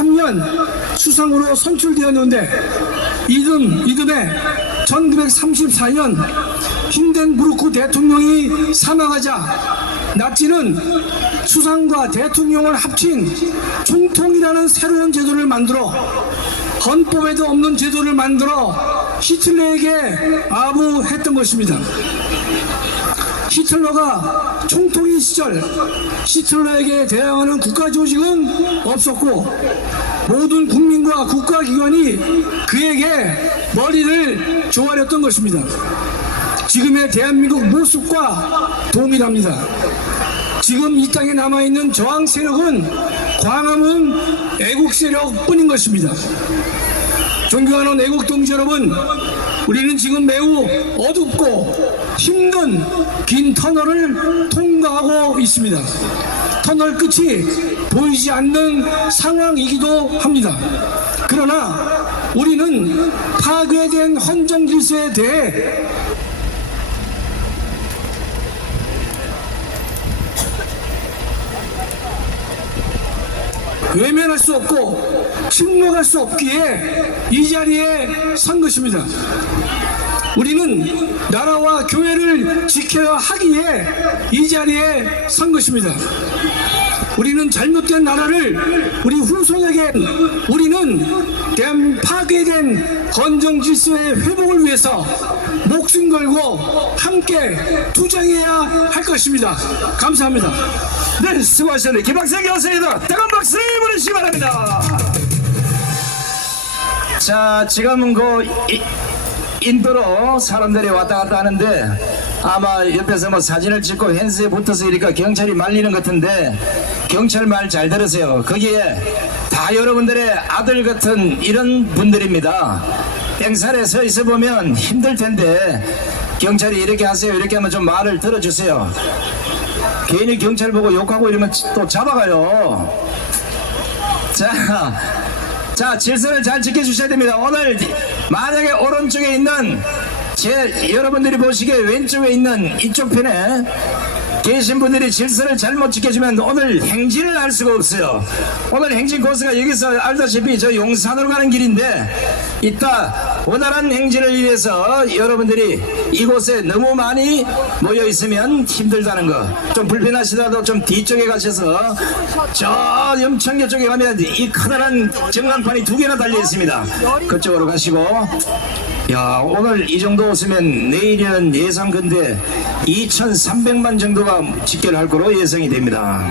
1983년 수상으로 선출되었는데 이듬해 1934년 힌덴부르크 대통령이 사망하자 나치는 수상과 대통령을 합친 총통이라는 새로운 제도를 만들어 헌법에도 없는 제도를 만들어 히틀러에게 아부했던 것입니다. 히틀러가 총통인 시절 히틀러에게 대항하는 국가조직은 없었고 모든 국민과 국가기관이 그에게 머리를 조아렸던 것입니다. 지금의 대한민국 모습과 동일합니다. 지금 이 땅에 남아있는 저항 세력은 광화문 애국 세력뿐인 것입니다. 존경하는 애국 동지 여러분, 우리는 지금 매우 어둡고 힘든 긴 터널을 통과하고 있습니다. 터널 끝이 보이지 않는 상황이기도 합니다. 그러나 우리는 파괴된 헌정 질서에 대해 외면할 수 없고 침묵할 수 없기에 이 자리에 선 것입니다. 우리는 나라와 교회를 지켜야 하기에 이 자리에 선 것입니다. 우리는 잘못된 나라를 우리 후손에게 우리는 파괴된 헌정 질서의 회복을 위해서 목숨 걸고 함께 투쟁해야 할 것입니다. 감사합니다. 네, 수고하셨습니다. 김학생 교수님도 뜨거운 박수 보내주시기 바랍니다. 자, 지금은 인도로 사람들이 왔다 갔다 하는데 아마 옆에서 뭐 사진을 찍고 펜스에 붙어서 이러니까 경찰이 말리는 것 같은데 경찰 말 잘 들으세요. 거기에 다 여러분들의 아들 같은 이런 분들입니다. 뺑살에 서 있어 보면 힘들 텐데 경찰이 이렇게 하세요 이렇게 하면 좀 말을 들어주세요. 괜히 경찰 보고 욕하고 이러면 또 잡아가요. 자, 질서를 잘 지켜주셔야 됩니다. 오늘 만약에 오른쪽에 있는 여러분들이 보시기에 왼쪽에 있는 이쪽 편에 계신 분들이 질서를 잘못 지켜주면 오늘 행진을 할 수가 없어요. 오늘 행진 코스가 여기서 알다시피 저 용산으로 가는 길인데 이따 원활한 행진을 위해서 여러분들이 이곳에 너무 많이 모여 있으면 힘들다는 거 좀 불편하시더라도 좀 뒤쪽에 가셔서 저 염천교 쪽에 가면 이 커다란 전광판이 2개나 달려 있습니다. 그쪽으로 가시고 야, 오늘 이 정도 오시면 내일은 예상컨대 2,300만 정도가 집결할 거로 예상이 됩니다.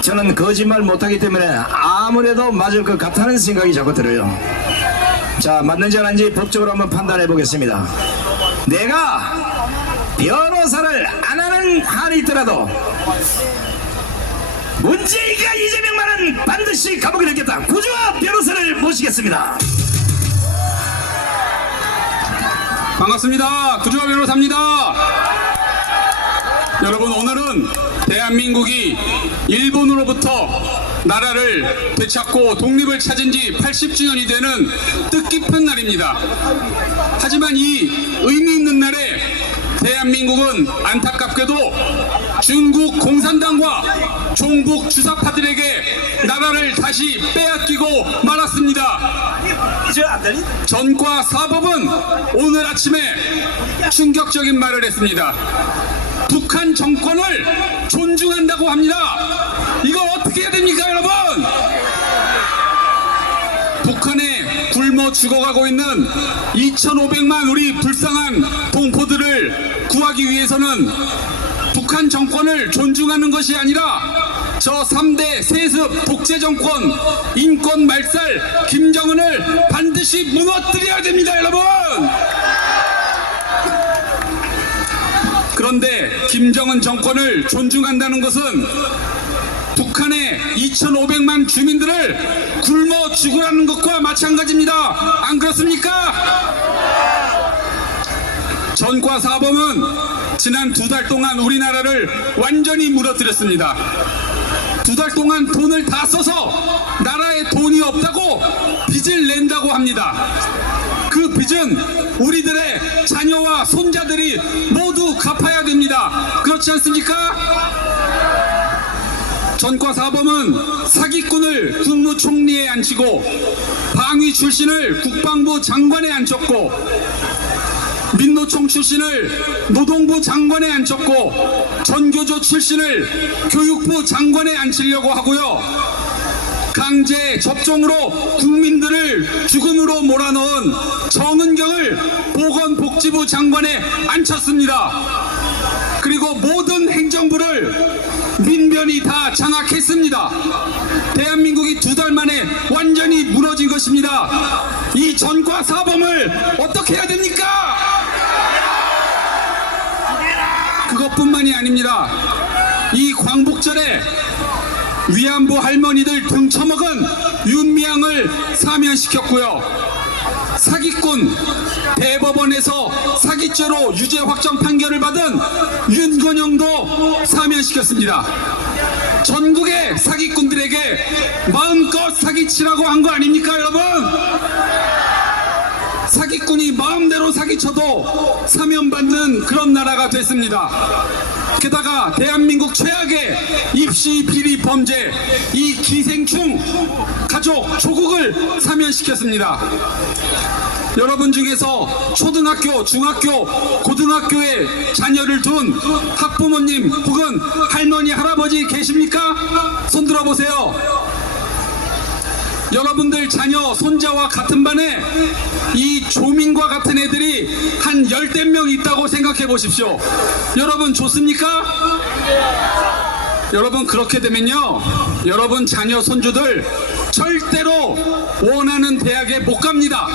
저는 거짓말 못하기 때문에 아무래도 맞을 것 같다는 생각이 자꾸 들어요. 자, 맞는지 안 맞는지 법적으로 한번 판단해 보겠습니다. 내가 변호사를 안 하는 한이 있더라도 문재인과 이재명만은 반드시 감옥에 넣겠다. 구주와 변호사를 모시겠습니다. 반갑습니다. 구주화 변호사입니다. 여러분, 오늘은 대한민국이 일본으로부터 나라를 되찾고 독립을 찾은 지 80주년이 되는 뜻깊은 날입니다. 하지만 이 의미 있는 날에 대한민국은 안타깝게도 중국 공산당과 종북 주사파들에게 나라를 다시 빼앗기고 말았습니다. 전과 사법은 오늘 아침에 충격적인 말을 했습니다. 북한 정권을 존중한다고 합니다. 이거 어떻게 해야 됩니까, 여러분? 북한에 굶어 죽어가고 있는 2,500만 우리 불쌍한 동포들을 구하기 위해서는 북한 정권을 존중하는 것이 아니라 저 3대 세습 독재 정권 인권 말살 김정은을 반드시 무너뜨려야 됩니다, 여러분. 그런데 김정은 정권을 존중한다는 것은 북한의 2,500만 주민들을 굶어 죽으라는 것과 마찬가지입니다. 안 그렇습니까? 전과 사범은 지난 2달 동안 우리나라를 완전히 무너뜨렸습니다. 2달 동안 돈을 다 써서 나라에 돈이 없다고 빚을 낸다고 합니다. 그 빚은 우리들의 자녀와 손자들이 모두 갚아야 됩니다. 그렇지 않습니까? 전과 사범은 사기꾼을 국무총리에 앉히고 방위 출신을 국방부 장관에 앉혔고 민노총 출신을 노동부 장관에 앉혔고 전교조 출신을 교육부 장관에 앉히려고 하고요. 강제 접종으로 국민들을 죽음으로 몰아넣은 정은경을 보건복지부 장관에 앉혔습니다. 그리고 모든 행정부를 민변이 다 장악했습니다. 대한민국이 2달 만에 완전히 무너진 것입니다. 이 전과 사범을 어떻게 해야 됩니까? 그것뿐만이 아닙니다. 이 광복절에 위안부 할머니들 등쳐먹은 윤미향을 사면시켰고요. 사기꾼 대법원에서 사기죄로 유죄 확정 판결을 받은 윤건영도 사면시켰습니다. 전국의 사기꾼들에게 마음껏 사기치라고 한 거 아닙니까, 여러분? 사기꾼이 마음대로 사기쳐도 사면받는 그런 나라가 됐습니다. 게다가 대한민국 최악의 입시 비리 범죄, 이 기생충 가족 조국을 사면시켰습니다. 여러분 중에서 초등학교, 중학교, 고등학교에 자녀를 둔 학부모님 혹은 할머니, 할아버지 계십니까? 손 들어보세요. 여러분들 자녀, 손자와 같은 반에 이 조민과 같은 애들이 한 10명 있다고 생각해 보십시오. 여러분 좋습니까? 여러분 그렇게 되면요, 여러분 자녀, 손주들 절대로 원하는 대학에 못 갑니다.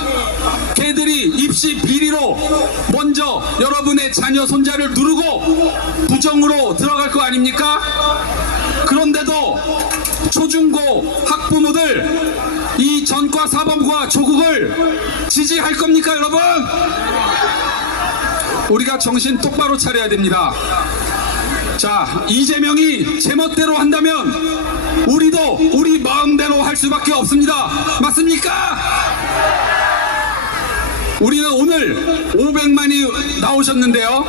걔들이 입시 비리로 먼저 여러분의 자녀, 손자를 누르고 부정으로 들어갈 거 아닙니까? 그런데도 초중고 학부모들 이 전과 사범과 조국을 지지할 겁니까, 여러분? 우리가 정신 똑바로 차려야 됩니다. 자, 이재명이 제멋대로 한다면 우리도 우리 마음대로 할 수밖에 없습니다. 맞습니까? 우리는 오늘 500만이 나오셨는데요,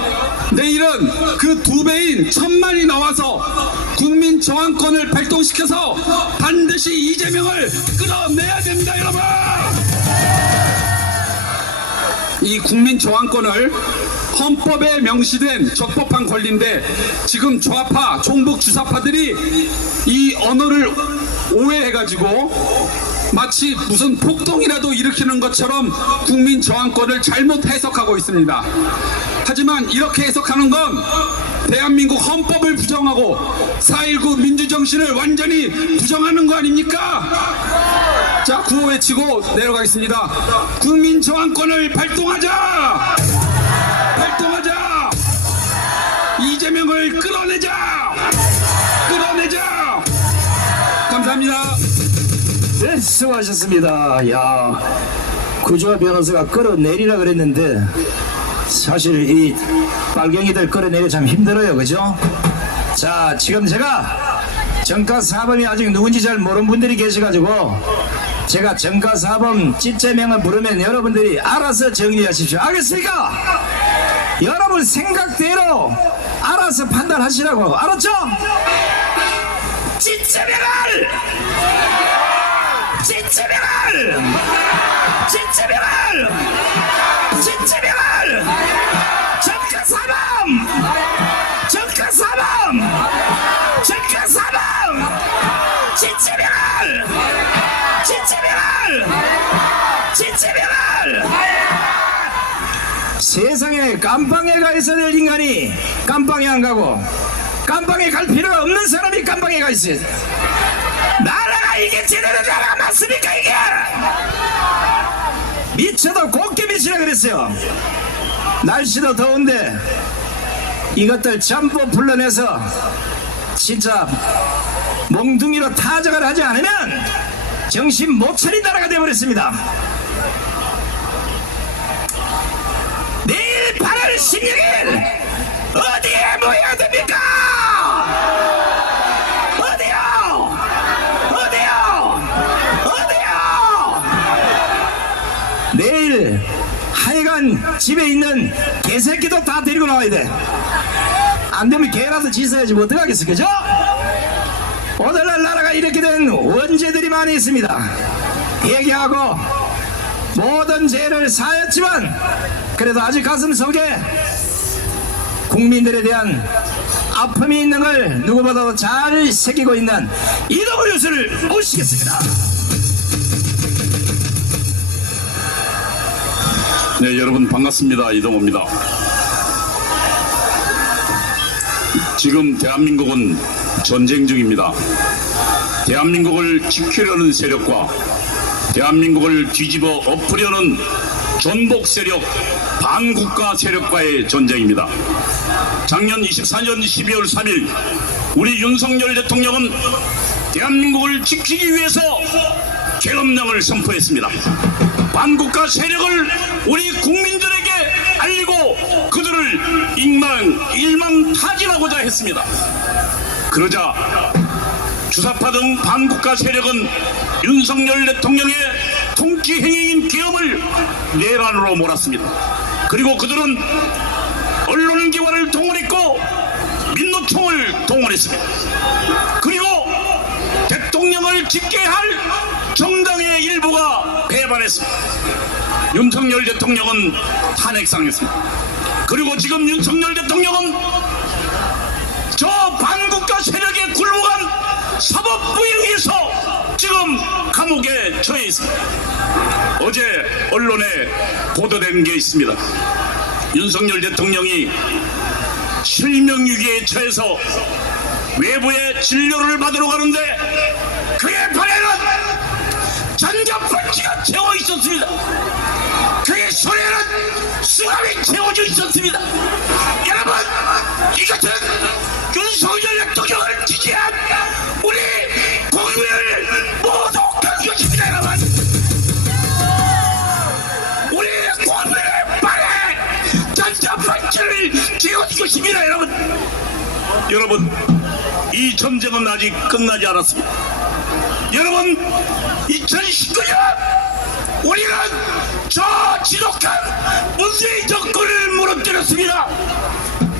내일은 그 2배인 1000만이 나와서 국민 저항권을 발동시켜서 반드시 이재명을 끌어내야 됩니다, 여러분! 이 국민 저항권을 헌법에 명시된 적법한 권리인데 지금 좌파, 종북 주사파들이 이 언어를 오해해가지고 마치 무슨 폭동이라도 일으키는 것처럼 국민 저항권을 잘못 해석하고 있습니다. 하지만 이렇게 해석하는 건 대한민국 헌법을 부정하고 4.19 민주정신을 완전히 부정하는 거 아닙니까? 자, 구호 외치고 내려가겠습니다. 국민 저항권을 발동하자! 발동하자! 이재명을 끌어내자! 끌어내자! 감사합니다. 네, 수고하셨습니다. 야, 구조화 변호사가 끌어내리라 그랬는데 사실 이 빨갱이들 끌어내려 참 힘들어요, 그죠? 자, 지금 제가 전과 사범이 아직 누군지 잘 모르는 분들이 계셔가지고 제가 전과 사범 찝제명을 부르면 여러분들이 알아서 정리하십시오. 알겠습니까? 여러분 생각대로 알아서 판단하시라고. 알았죠? 찝제명을! 찝제명을! 찝제명을! 찝제명을! 전과 사범! 전과 사범! 전과 사범! 찝제명을! 찝제명을! 찝제명을! 세상에 깜빵에 가 있어야 될 인간이 깜빵에 안 가고 깜빵에 갈 필요가 없는 사람이 깜빵에 가 있어요. 나라가 이게 제대로 나라가 맞습니까, 이게? 미쳐도 곱게 미치라 그랬어요. 날씨도 더운데 이것들 전부 불러내서 진짜 몽둥이로 타작을 하지 않으면 정신 못 차린 나라가 되어버렸습니다. 내일 8월 16일 어디에 모여야 됩니까? 어디요? 어디요? 어디요? 내일 하여간 집에 있는 개새끼도 다 데리고 나와야 돼. 안 되면 개라도 짖어야지 뭐 어떡하겠어, 그죠? 오늘날 나라가 이렇게 된 원죄들이 많이 있습니다. 회개하고 모든 죄를 사했지만 그래도 아직 가슴속에 국민들에 대한 아픔이 있는 걸 누구보다도 잘 새기고 있는 이동호 교수를 모시겠습니다. 네, 여러분 반갑습니다. 이동호입니다. 지금 대한민국은 전쟁 중입니다. 대한민국을 지키려는 세력과 대한민국을 뒤집어 엎으려는 전복 세력, 반국가 세력과의 전쟁입니다. 작년 24년 12월 3일 우리 윤석열 대통령은 대한민국을 지키기 위해서 계엄령을 선포했습니다. 반국가 세력을 우리 국민들에게 알리고 그들을 일망타진하고자 했습니다. 그러자 주사파 등 반국가 세력은 윤석열 대통령의 통치 행위인 계엄을 내란으로 몰았습니다. 그리고 그들은 언론기관을 동원했고 민노총을 동원했습니다. 그리고 대통령을 직계할 정당의 일부가 배반했습니다. 윤석열 대통령은 탄핵당했습니다. 그리고 지금 윤석열 대통령은 저 반국가 세력에 굴복한 사법부에 의해서 지금 감옥에 처해 있습니다. 어제 언론에 보도된 게 있습니다. 윤석열 대통령이 실명유기에 처해서 외부의 진료를 받으러 가는데 그의 발에는 전자팔찌가 채워 있었습니다. 그의 손에는 수갑이 채워져 있었습니다. 여러분, 이것은 윤석열 대통령을 지지한 우리 국민을 모두 간 것입니다. 여러분, 우리 국민의 발에 전자팔찌를 채워진 것입니다. 여러분, 이 전쟁은 아직 끝나지 않았습니다. 여러분, 2019년 우리는 저 지독한 문재인 정권을 무너뜨렸습니다.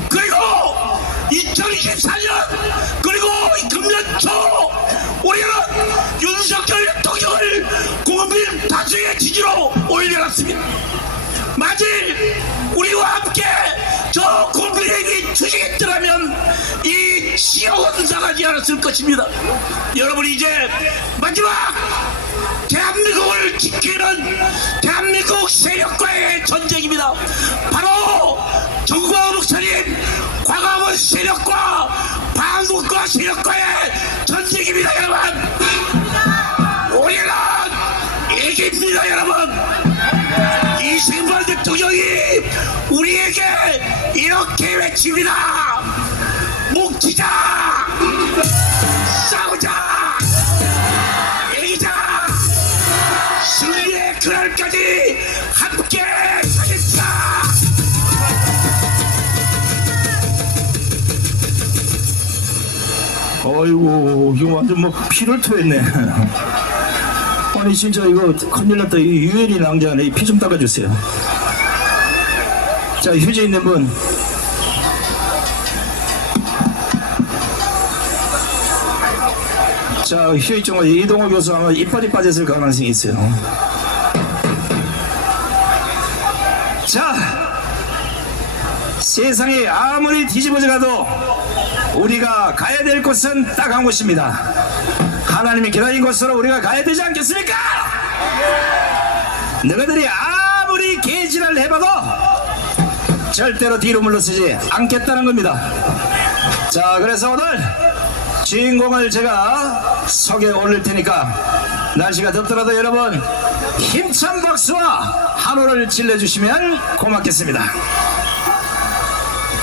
그리고 2024년 그리고 금년 초 우리는 윤석열 대통령을 국민 다수의 지지로 올려놨습니다. 만일 우리와 함께 저 국민에게 주시겠더라면 이 지옥은 당하지 않았을 것입니다. 여러분, 이제 마지막 대한민국을 지키는 대한민국 세력과의 전쟁입니다. 바로 정광훈 목사님 광화문 세력과 반국가 세력과의 전쟁입니다. 여러분, 우리는 이깁니다. 여러분, 이승만 대통령이 우리에게 이렇게 외칩니다. 뭉치자, 싸우자, 이기자, 승리의 그날까지 함께 하겠다. 어이구, 이거 완전 뭐 피를 토했네. 아니 진짜 이거 큰일 났다. 이 유엔이 낭자네. 피 좀 닦아주세요. 자, 휴지 있는 분. 자, 휴지 좀 이동호 교수 아마 이빨이 빠졌을 가능성이 있어요. 자, 세상이 아무리 뒤집어져 가도 우리가 가야 될 곳은 딱 한 곳입니다. 하나님이 기다린 곳으로 우리가 가야 되지 않겠습니까? 너희들이 아무리 개지랄 해봐도 절대로 뒤로 물러서지 않겠다는 겁니다. 자, 그래서 오늘 주인공을 제가 소개해 올릴 테니까 날씨가 덥더라도 여러분 힘찬 박수와 한호를 질러주시면 고맙겠습니다.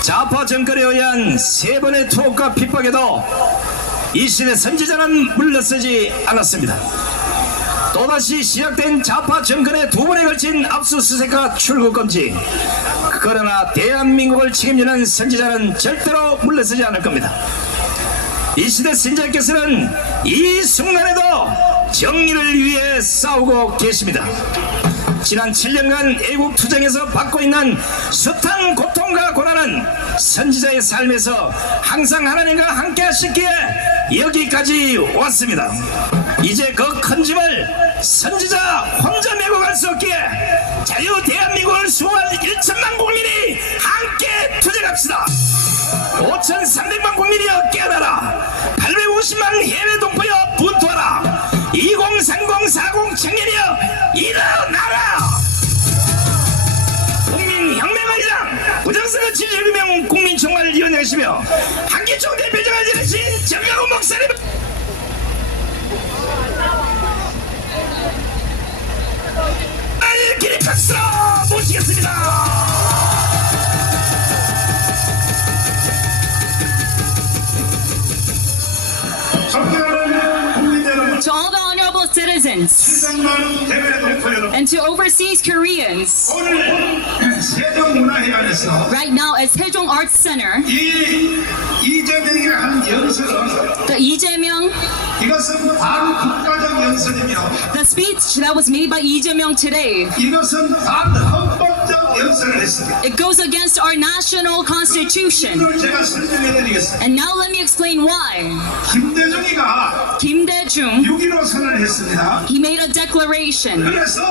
좌파 정권에 의한 세 번의 투옥과 핍박에도 이 시대 선지자는 물러서지 않았습니다. 또다시 시작된 좌파 정권의 두 번에 걸친 압수수색과 출국금지. 그러나 대한민국을 책임지는 선지자는 절대로 물러서지 않을 겁니다. 이 시대 선지자께서는 이 순간에도 정의를 위해 싸우고 계십니다. 지난 7년간 애국 투쟁에서 받고 있는 숱한 고통과 고난은 선지자의 삶에서 항상 하나님과 함께 하셨기에 여기까지 왔습니다. 이제 그 큰 짐을 선지자 혼자 메고 갈 수 없기에 자유 대한민국을 수호할 1천만 국민이 함께 투쟁합시다. 5,300만 국민이여 깨어나라. 850만 해외 동포여 분투하라. 2030-40 청년이여 일어나라. 국민혁명의장 부정선거 71명 국민총괄위원장이시며 한기총 대표장을 지내신 정강훈 목사님, 길이 박수로 모시겠습니다. To all the honorable citizens and to overseas Koreans, 오늘 세종문화회관에서 right now at Sejong Arts Center, 이 이재명이 한 연설은 the Lee Jae-myung, 이것은 반국가적 연설이며 the speech that was made by Lee Jae-myung today, 이것은 반헌법적 연설을 했습니다. it goes against our national constitution. 이걸 제가 설명해드리겠습니다. And now let me explain why. 김대중이가 Kim Dae-jung, 6.15 선언을 했습니다. he made a declaration. 그래서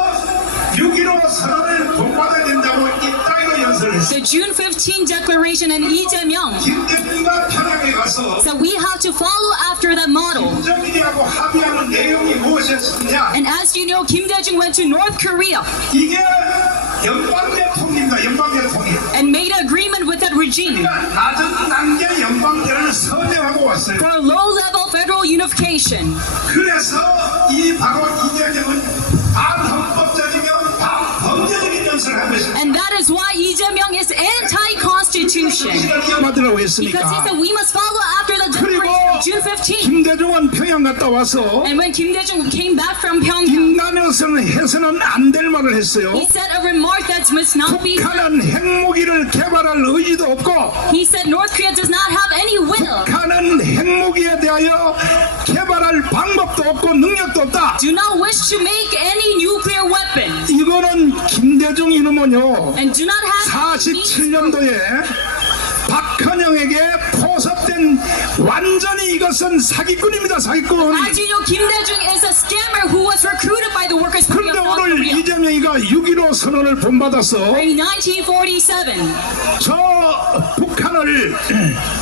6.15 선언을 본받아야 된다고 이따위로 연설을 했습니다. The June 15 declaration and Lee Jae-myung 김대중과 편하게 가서 said we have to follow after that model. 김정일이하고 합의하는 내용이 무엇이었느냐, And as you know, Kim Dae-jung went to North Korea 이게 연방대통령입니다. 연방대통령. and made an agreement with that regime 낮은 단계 연방대를 선정하고 왔어요. for a low-level federal unification. 그래서 이 바로 이재명은 반헌법적이며 반범죄적인 연설을 한 것입니다. And that is why Lee Jae-myung is anti-constitution. 받으라고 Because he 했으니까. said we must follow after the declaration of June 15. 김대중은 평양 갔다 와서 And when Kim Dae-jung came back from Pyongyang, 인간으로서는 해서는 안 될 말을 했어요. he said a remark that must not be. 북한은 핵무기를 개발할 의지도 없고 He said North Korea does not have any will. 북한은 핵무기에 대하여 개발할 방법도 없고 능력도 없다. Do not wish to make any nuclear weapon. 이거는 김대중 이놈은요, And do not have any means. 47년도에 박헌영에게 포섭된 완전히 이것은 사기꾼입니다. 사기꾼. As you know, Kim Dae-jung is a scammer who was recruited by the Workers' Party 그런데 of South 오늘 Korea. 이재명이가 6.15 선언을 본받아서 In 1947. 저 북한을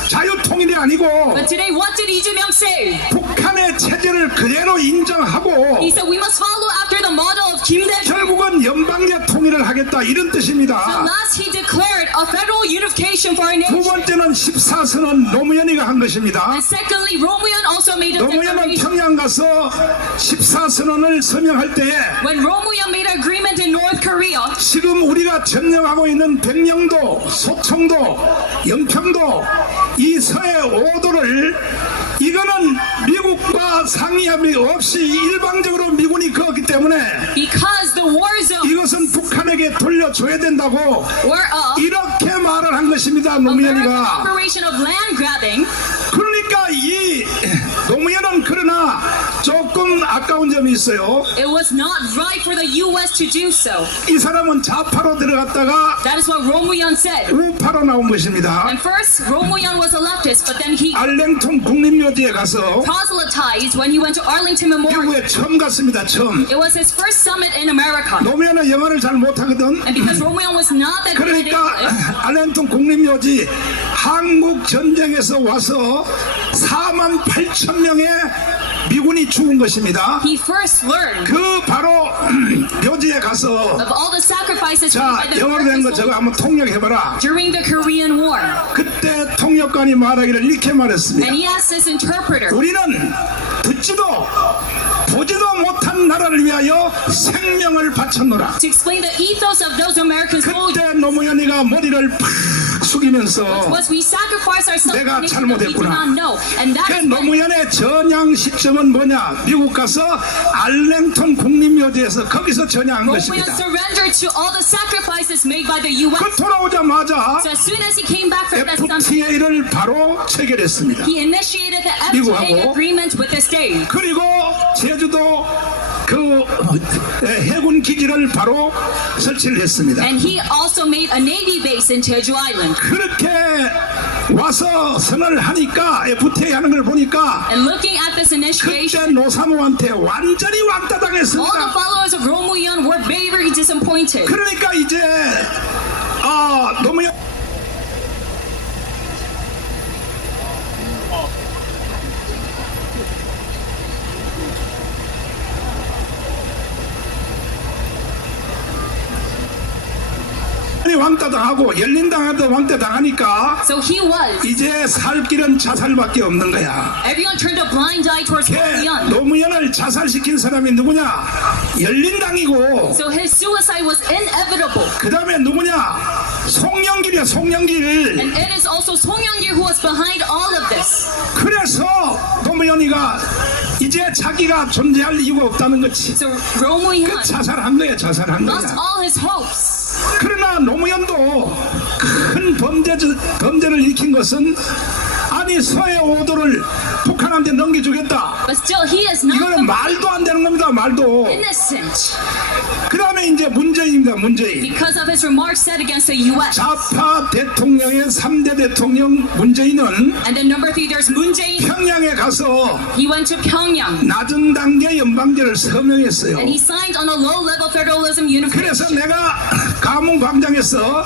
자유통일이 아니고 But today, what did Lee Jae-myung say? 북한의 체제를 그대로 인정하고 He said we must follow after the model of Kim Dae-jung. 결국은 연방제 통일을 하겠다 이런 The 뜻입니다. last he declared a federal unification for our 두 nation. 번째는 14선언 노무현이가 한 것입니다. And secondly, Roh Moo-hyun also made a 노무현은 declaration. 평양 가서 14선언을 서명할 때에 When Roh Moo-hyun made an agreement in North Korea, 지금 우리가 점령하고 있는 백령도, 소청도, 연평도 이 서해 5도를 이거는 미국과 상의합의 없이 일방적으로 미군이 그었기 때문에 because the war zone 이것은 북한에게 돌려줘야 된다고 were a 이렇게 말을 한 것입니다. American 노무현이가. operation of land grabbing. 그러니까 이 노무현은 그러나 조금 아까운 점이 있어요. It was not right for the U.S. to do so. 이 사람은 좌파로 들어갔다가 That is what Roh Moo-hyun said. 우파로 나온 것입니다. And first, Roh Moo-hyun was a leftist, but then he 알랭톤 국립묘지에 가서 proselytized when he went to Arlington Memorial. 미국에 처음 갔습니다. 처음. It was his first summit in America. 노무현은 영어를 잘 못하거든. And because Roh Moo-hyun was not that good at 그러니까 English, 알랭톤 국립묘지 한국 전쟁에서 와서 48,000명의 미군이 죽은 것입니다. he first learned 그 바로 묘지에 가서 of all the sacrifices made 자 by the 영어로 된 거 American 저거 soldiers 한번 통역해봐라. during the Korean War. 그때 통역관이 말하기를 이렇게 말했습니다. And he asked this interpreter, 우리는 듣지도 보지도 못한 나라를 위하여 생명을 바쳤노라. to explain the ethos of those American soldiers, 그때 노무현이가 머리를 팍 숙이면서 was we sacrifice ourselves 내가 for nations that we do 잘못했구나. not know. And 그 that is why 노무현의 전향 시점은 뭐냐? 미국 가서 알랭톤 국립묘지에서 거기서 전향한 Roh Moo-hyun 것입니다. surrendered to all the sacrifices made by the U.S. 그 돌아오자마자 So as soon as he came back from that summit, FTA를 바로 체결했습니다. he initiated the 미국하고 FTA agreement with the state. 그리고 제주도 그 해군 기지를 바로 설치를 했습니다. And he also made a Navy base in Jeju Island. 그렇게 와서 선언을 하니까 부태하는 걸 보니까 And looking at this initiation, 그때 노사모한테 완전히 all the 왕따당했습니다. followers of Romuyon were very, very disappointed. 그러니까 이제 노무현 왕따당하고 열린당하도 왕따당하니까 So he was. 이제 살 길은 자살밖에 없는 거야. Everyone turned a blind eye towards Romuyon. 노무현을 자살시킨 사람이 누구냐? 열린당이고 So his suicide was inevitable. 그 다음에 누구냐? 송영길이야, 송영길. And it is also Song Yong-gil who was behind all of this. 그래서 노무현이가 이제 자기가 존재할 이유가 없다는 거지. So Romuyon 자살한 거야, 자살한 lost 거야. all his hopes. 그러나 노무현도 큰 범죄를 일으킨 것은 아니 서해 5도를 북한한테 넘겨주겠다. But still, he is not 이거는 말도 안 되는 겁니다, 말도. innocent 그 다음에 이제 문재인입니다, 문재인. because of his remarks said against the U.S. 좌파 대통령의 3대 대통령 문재인은 And then number 3, there's Moon Jae-in. 평양에 가서 He went to Pyongyang 낮은 단계 연방제를 서명했어요. and he signed on a low-level federalism 그래서 unification. 내가 가문 광장에서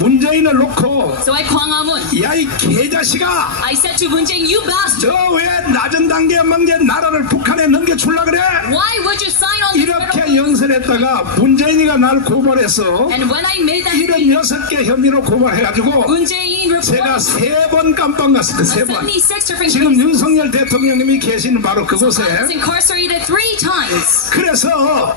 문재인을 놓고 So at Gwanghwamun, 야 이 개자식아 I said to Moon Jae-in, you bastard, 저 왜 낮은 단계 연방제 나라를 북한에 넘겨줄라 그래? why would you sign on this 이렇게 federalism? 연설했다가 문재인이가 날 고발해서 And when I made that statement, 76개 혐의로 고발해가지고 Moon Jae-in 제가 reported 3번 깜빵 갔어요. 3번. 76 different 지금 cases. 윤석열 대통령님이 계시는 바로 I 그곳에 was incarcerated 3 times. 그래서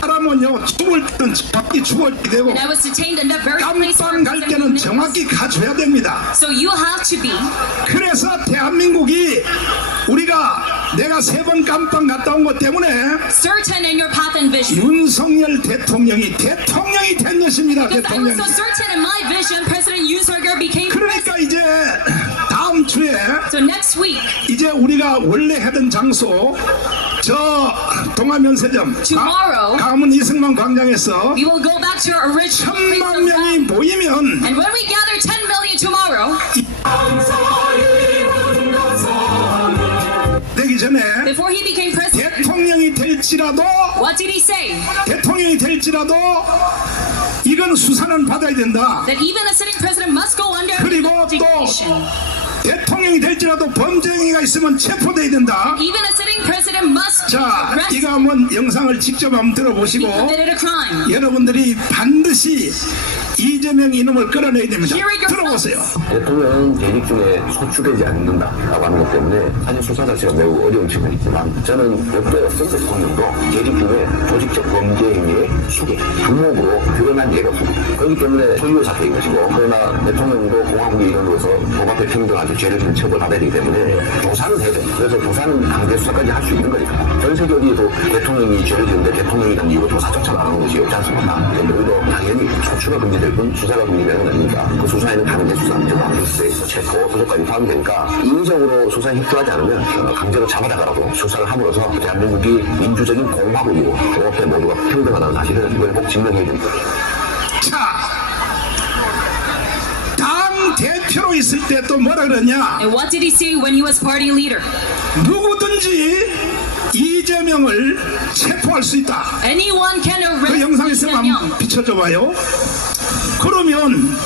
사람은요 죽을 때는 정확히 죽어야 되고 And I was detained in the very place where 깜빵 갈 때는 President 정확히 가줘야 됩니다. So you have to be. 그래서 대한민국이 우리가 내가 3번 깜빵 갔다 온 것 때문에 certain in your path and vision. 윤석열 대통령이 된 것입니다. Because I was 대통령이. so certain in my vision, President Yoon Suk-yeol became president. 그러니까 이제 다음 주에 So next week, 이제 우리가 원래 하던 장소 저 동아면세점 Tomorrow. 가문 이승만 광장에서 we will go back to our original place 1,000만 of 명이 God. 모이면 And when we gather 10 million tomorrow, 되기 전에 before he became president, 대통령이 될지라도 what did he say? 대통령이 될지라도 이건 수사는 받아야 된다. That even a sitting president must go under 그리고 또 investigation. 대통령이 될지라도 범죄행위가 있으면 체포돼야 된다. Even a sitting president must be 자, arrested 이거 한번 영상을 직접 한번 if he 들어보시고 committed a crime. 여러분들이 반드시 이재명 이놈을 끌어내야 됩니다. 들어보세요. 대통령은 대립 중에 소추되지 않는다라고 하는 것 때문에 사실 수사 자체가 매우 어려운 측면이 있지만 저는 역대였던 대통령도 대립 중에 조직적 범죄 행위의 수계, 주목으로 드러난 예가 없습니다. 그렇기 때문에 소유의 사태인 것이고 그러나 대통령도 공화국의 일원으로서 법앞에 평등하게 죄를 지은 처벌받아야 되기 때문에 조사는 해야 돼요. 그래서 조사는 강제 수사까지 할 수 있는 거니까 전 세계 어디에도 대통령이 죄를 지은데 대통령이라는 이유로 조사조차 안 하는 것이 없지 않습니까? 그런데 우리도 당연히 소추가 금지될 뿐 수사가 금지되는 건 아닙니까? 그 수사에는 강제 수사입니다. 뉴스에서 체포, 소속까지 포함되니까 인위적으로 수사에 협조하지 않으면 강제로 잡아다가라도 수사를 함으로써 대한민국이 민주적인 공화국이고 그 앞에 모두가 평등하다는 사실을 이걸 꼭 증명해야 됩니다. 자, 당 대표로 있을 때 또 뭐라 그러냐? And what did he say when he was party leader? 누구든지 이재명을 체포할 수 있다. Anyone can 그 arrest 영상 Lee 있으면 Jae-myung. 한번 비춰줘 봐요. 그러면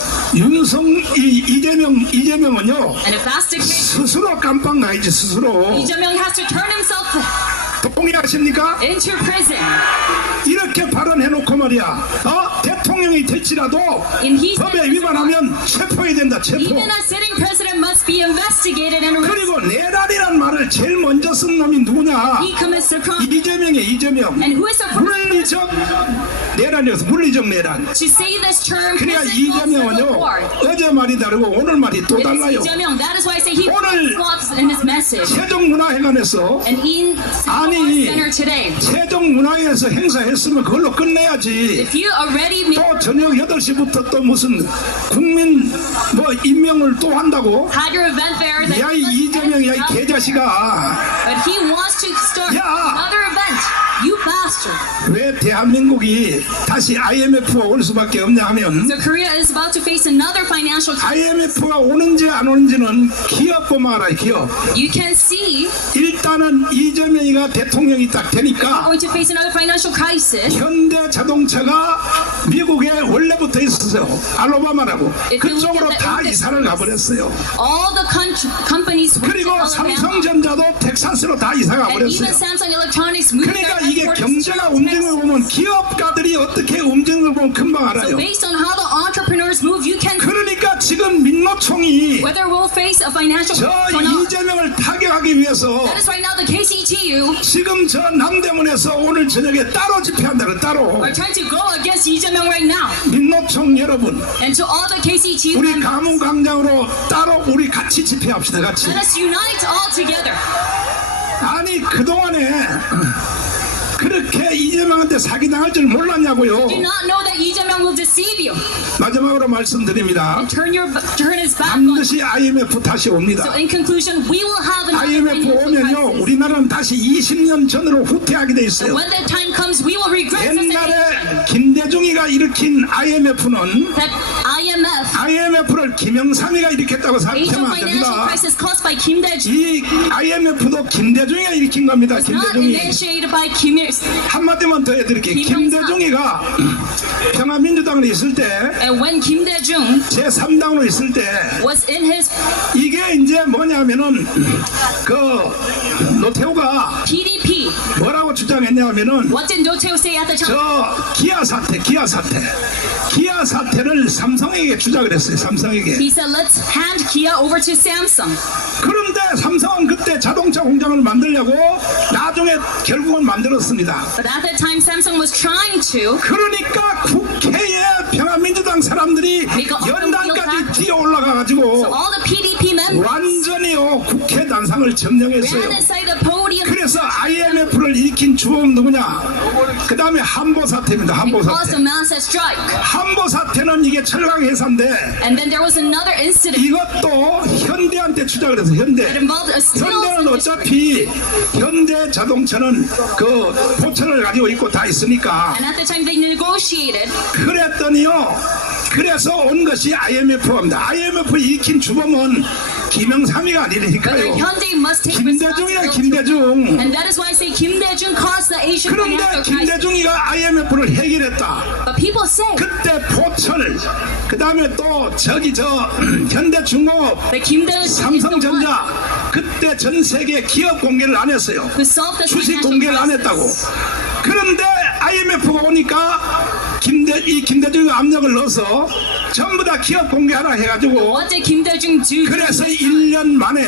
이재명은요 And if that's the case, 스스로 깜빵 가야지 스스로. Lee Jae-myung has to turn himself 동의하십니까? into prison. 이렇게 발언해놓고 말이야. 대통령이 될지라도 And he said 법에 위반하면 체포해야 된다. 체포. even a sitting president must be investigated and arrested. 그리고 내란이란 말을 제일 먼저 쓴 놈이 누구냐? He commits the crime. 이재명이에요. 이재명. And who is the first 물리적 내란이었어. 물리적 내란. to say this term? 그래야 Prison falls civil 이재명은요 war. 어제 말이 다르고 오늘 말이 또 It is Lee 달라요. Jae-myung. That is why I say he 오늘 walks in his message. 세종문화회관에서 And in 아니 Center today, 세종문화회관에서 행사했으면 그걸로 끝내야지. if you already made 또 또 저녁 8시부터 또 무슨 국민 뭐 임명을 또 한다고? Had your event there that 야, 이 이재명, 야, 이 개자식아. but he wants to start 야. another event. You bastard. 왜 대한민국이 다시 IMF가 올 수밖에 없냐 하면 So Korea is about to face another financial crisis. IMF가 오는지 안 오는지는 기업 보면 알아요. 기업. You can see 일단은 이재명이가 대통령이 딱 되니까 going to face another financial crisis. 현대 자동차가 미국에 원래부터 있었어요. 알라바마라고. 그쪽으로 다 이사를 가버렸어요. All the companies went to 그리고 Alabama. 삼성전자도 텍사스로 다 이사 And even 가버렸어요. Samsung Electronics moved 그러니까 their 이게 headquarters 경제가 to 움직이는 거 Texas. 보면 기업가들이 어떻게 움직이는 걸 보면 금방 So 알아요. based on how the entrepreneurs move, you can 그러니까 지금 민노총이 whether we'll face a financial 저 crisis or not. 이재명을 타격하기 위해서 That is right now the KCTU 지금 저 남대문에서 오늘 저녁에 따로 집회한다고 따로. are trying to go against Lee Jae-myung right now. 민노총 여러분, And to all the KCTU 우리 members, 가문광장으로 따로 우리 같이 집회합시다. 같이. let us unite all together. 아니 그동안에 그렇게 이재명한테 사기당할 줄 몰랐냐고요. Do not know that Lee Jae-myung will deceive you 마지막으로 말씀드립니다. and turn his back on you. 반드시 IMF 다시 So 옵니다. in conclusion, we will have another IMF financial 오면요 crisis. 우리나라는 다시 20년 전으로 후퇴하게 돼 있어요. When that time comes, we will regret such a thing. 옛날에 김대중이가 일으킨 IMF는 That IMF를 김영삼이가 일으켰다고 Asian 생각하면 안 financial 됩니다. crisis caused by Kim Dae-jung 이 IMF도 김대중이가 일으킨 겁니다. was not 김대중이. initiated by Kim Il-sung. 한마디만 더 해드릴게요. 김영삼. 김대중이가 평화민주당으로 있을 때 And when Kim Dae-jung 제3당으로 있을 때 was in his 이게 이제 뭐냐면은 그 노태우가 PDP, 뭐라고 주장했냐 하면은 what did Do Tae say at the time? 저 기아 사태를 삼성에게 주장을 했어요. 삼성에게. He said, let's hand Kia over to Samsung. 그런데 삼성은 그때 자동차 공장을 만들려고 나중에 결국은 만들었습니다. But at that time, Samsung was trying to 그러니까 국회에 평화민주당 사람들이 연단까지 뛰어 올라가가지고 all the PDP members 완전히요 국회 단상을 점령했어요. ran inside the podium 그래서 IMF를 일으킨 주범 누구냐? 그 다음에 한보 사태입니다. 한보 and caused a 사태. massive strike. 한보 사태는 이게 철강 회사인데 And then there was another incident 이것도 현대한테 주장을 해서 that 현대. involved a steel 현대는 industry. 어차피 현대 자동차는 그 포천을 가지고 있고 다 있으니까 And at the time they negotiated, 그랬더니요. 그래서 온 것이 IMF입니다. IMF 일으킨 주범은 김영삼이가 whether 아니니까요. Hyundai must take 김대중이야 responsibility. 김대중. And that is why I say Kim Dae-jung caused the Asian 그런데 financial crisis. 김대중이가 IMF를 해결했다. But people say 그때 포철, 그 다음에 또 저기 저 현대중공업, that Kim Dae-jung is the one 삼성전자 그때 전 세계 기업 공개를 안 했어요. who solved the 주식 financial 공개를 안 했다고. crisis. 그런데 IMF가 오니까 김대중이 압력을 넣어서 전부 다 기업 공개하라 해가지고 What did Kim Dae-jung do? 그래서 1년 만에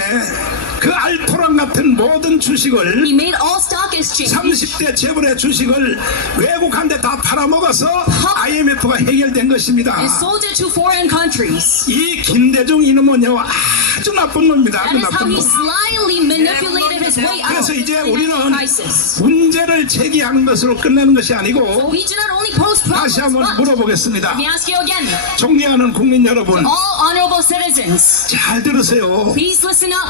그 알토란 같은 모든 주식을 He made all stock exchange 30대 재벌의 주식을 외국한테 다 팔아먹어서 IMF가 해결된 것입니다. and sold it to foreign countries. 이 김대중 이놈은요 아주 나쁜 놈입니다. 아주 That is how 나쁜 he 놈. slyly manipulated his way out of 그래서 the 이제 financial 우리는 crisis. 문제를 제기하는 것으로 끝나는 것이 So 아니고 we do not only pose problems, 다시 한번 but 물어보겠습니다. let me ask you again, 존경하는 국민 여러분 all honorable citizens, 잘 들으세요. please listen up.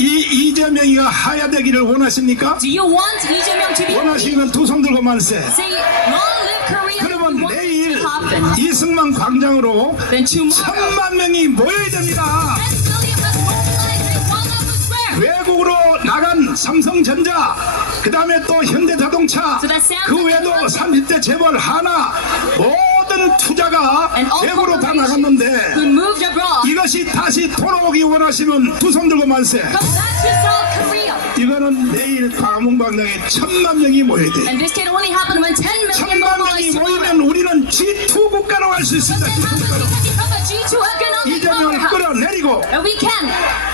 이 이재명이가 하야되기를 원하십니까? Do you want Lee Jae-myung to be 원하시면 두 손 들고 만세. say long live Korea? 그러면 You want this 내일 to happen? 이승만 광장으로 Then tomorrow, 1,000만 명이 모여야 됩니다. 10 million must mobilize in Kuala Lumpur Square. 외국으로 나간 삼성전자, 그 다음에 또 현대자동차, 그 외에도 30대 재벌 하나 모든 투자가 And all 외국으로 다 corporations 나갔는데 who moved abroad 이것이 다시 돌아오기 원하시면 두 손 들고 만세. come back to South Korea. 이거는 내일 광화문광장에 1,000만 명이 모여야 돼. And this can only happen when 10 million 1,000만 mobilize 명이 tomorrow. 모이면 우리는 G2 국가로 갈 수 있습니다. Then G2 how 국가로. can we become a G2 economic 이재명을 powerhouse? 끌어내리고 And we can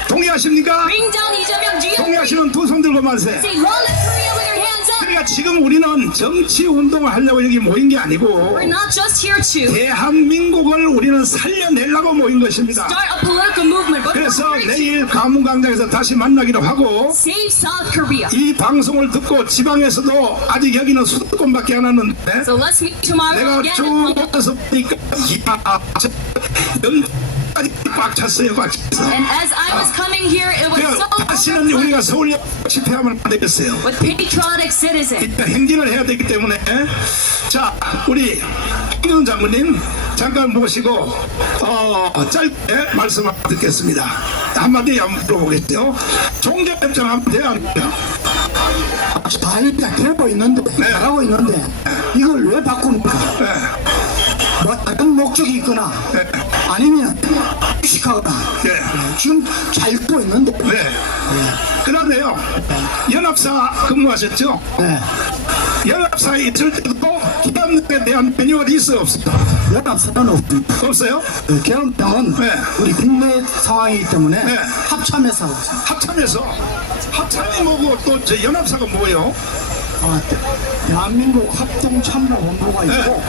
동의하십니까? bring down Lee Jae-myung. Do you agree? 동의하시면 두 손 들고 만세. Say long live Korea with your hands up. 그러니까 지금 우리는 정치 운동을 하려고 여기 모인 게 아니고 We're not just here to 대한민국을 우리는 살려내려고 모인 것입니다. start a political movement, but 그래서 we're here 내일 가문광장에서 다시 만나기로 하고 to save South Korea. 이 방송을 듣고 지방에서도 아직 여기는 수도권밖에 안 왔는데 So let's meet tomorrow 내가 again. 쭉 가서 보니까 연까지 꽉 찼어요. 꽉 찼어. And as I was coming here, it was so 다시는 overflowing 우리가 서울 집회하면 안 되겠어요. with patriotic citizens. 일단 행진을 해야 되기 때문에 자 우리 김기훈 장군님 잠깐 모시고 짧게 말씀 듣겠습니다. 한마디 한번 물어보겠어요. 종전협정 한번 돼야 합니까? 잘 되고 있는데 잘하고 있는데 이걸 왜 바꿉니까? 뭐 다른 목적이 있거나 아니면 휴식하거나 지금 잘 되고 있는데 그 다음에요 연합사 근무하셨죠? 연합사에 있을 때도 기업에 대한 매뉴얼이 있어요 없어요? 연합사는 없습니다. 없어요? 계엄령은 우리 국내 상황이기 때문에 합참해서 하고 있습니다. 합참이 뭐고 또 저 연합사가 뭐예요? 대한민국 합동참모본부가 있고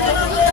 행진